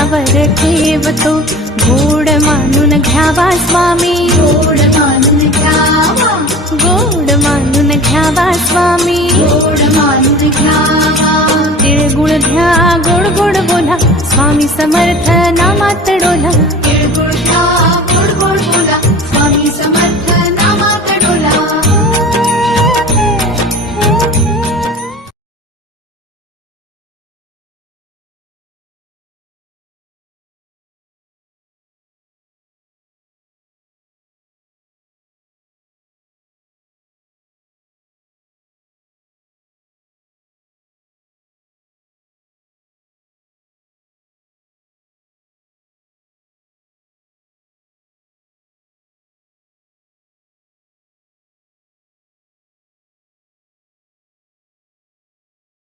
मनावर ठेवतो, गोड मानून घ्यावा स्वामी, गोड मानून घ्यावा, गोड मानून घ्यावा स्वामी, गोड मानून घ्यावा. तिळगुळ घ्या गोड गोड बोला, स्वामी समर्थ नामात डोला. तिळगुळ घ्या